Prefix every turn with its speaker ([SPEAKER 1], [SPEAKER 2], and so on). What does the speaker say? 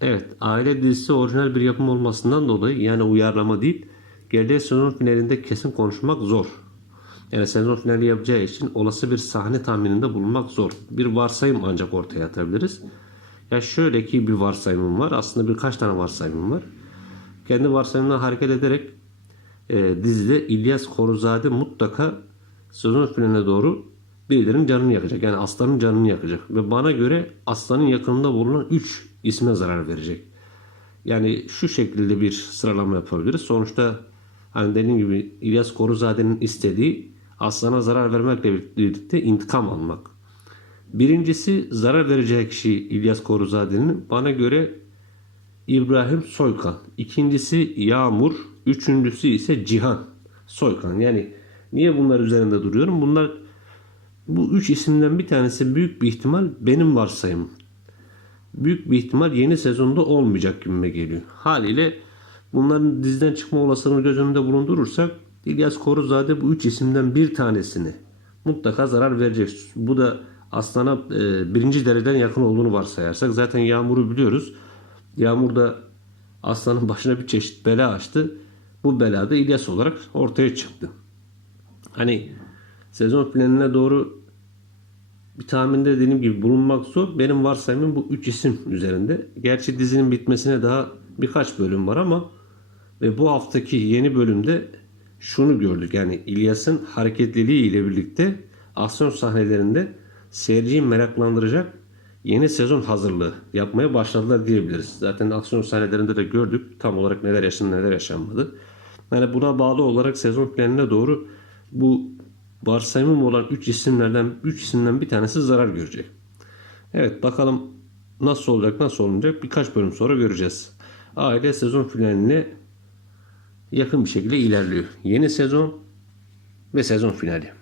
[SPEAKER 1] Evet, aile dizisi orijinal bir yapım olmasından dolayı yani uyarlama değil, gelecek sezon finalinde kesin konuşmak zor. Yani sezon finali yapacağı için olası bir sahne tahmininde bulunmak zor. Bir varsayım ancak ortaya atabiliriz. Ya şöyle ki bir varsayımım var. Aslında birkaç tane varsayımım var. Kendi varsayımdan hareket ederek e, dizide İlyas Koruzade mutlaka sezon finaline doğru birilerinin canını yakacak. Yani aslanın canını yakacak. Ve bana göre aslanın yakınında bulunan 3 isme zarar verecek. Yani şu şekilde bir sıralama yapabiliriz. Sonuçta hani dediğim gibi İlyas Koruzade'nin istediği aslana zarar vermekle birlikte intikam almak. Birincisi zarar vereceği kişi İlyas Koruzade'nin bana göre İbrahim Soykan. İkincisi Yağmur. Üçüncüsü ise Cihan Soykan. Yani niye bunlar üzerinde duruyorum? Bunlar bu üç isimden bir tanesi büyük bir ihtimal benim varsayımım. Büyük bir ihtimal yeni sezonda olmayacak gibime geliyor. Haliyle bunların diziden çıkma olasılığını göz önünde bulundurursak İlyas Koruzade bu üç isimden bir tanesini mutlaka zarar verecek. Bu da Aslan'a e, birinci dereceden yakın olduğunu varsayarsak zaten Yağmur'u biliyoruz. Yağmur da Aslan'ın başına bir çeşit bela açtı. Bu bela da İlyas olarak ortaya çıktı. Hani sezon finaline doğru bir tahminde dediğim gibi bulunmak zor. Benim varsayımım bu üç isim üzerinde. Gerçi dizinin bitmesine daha birkaç bölüm var ama ve bu haftaki yeni bölümde şunu gördük. Yani İlyas'ın hareketliliği ile birlikte aksiyon sahnelerinde seyirciyi meraklandıracak yeni sezon hazırlığı yapmaya başladılar diyebiliriz. Zaten aksiyon sahnelerinde de gördük tam olarak neler yaşandı neler yaşanmadı. Yani buna bağlı olarak sezon finaline doğru bu varsayımım olan 3 isimlerden 3 isimden bir tanesi zarar görecek. Evet bakalım nasıl olacak nasıl olmayacak birkaç bölüm sonra göreceğiz. Aile sezon finaline yakın bir şekilde ilerliyor. Yeni sezon ve sezon finali.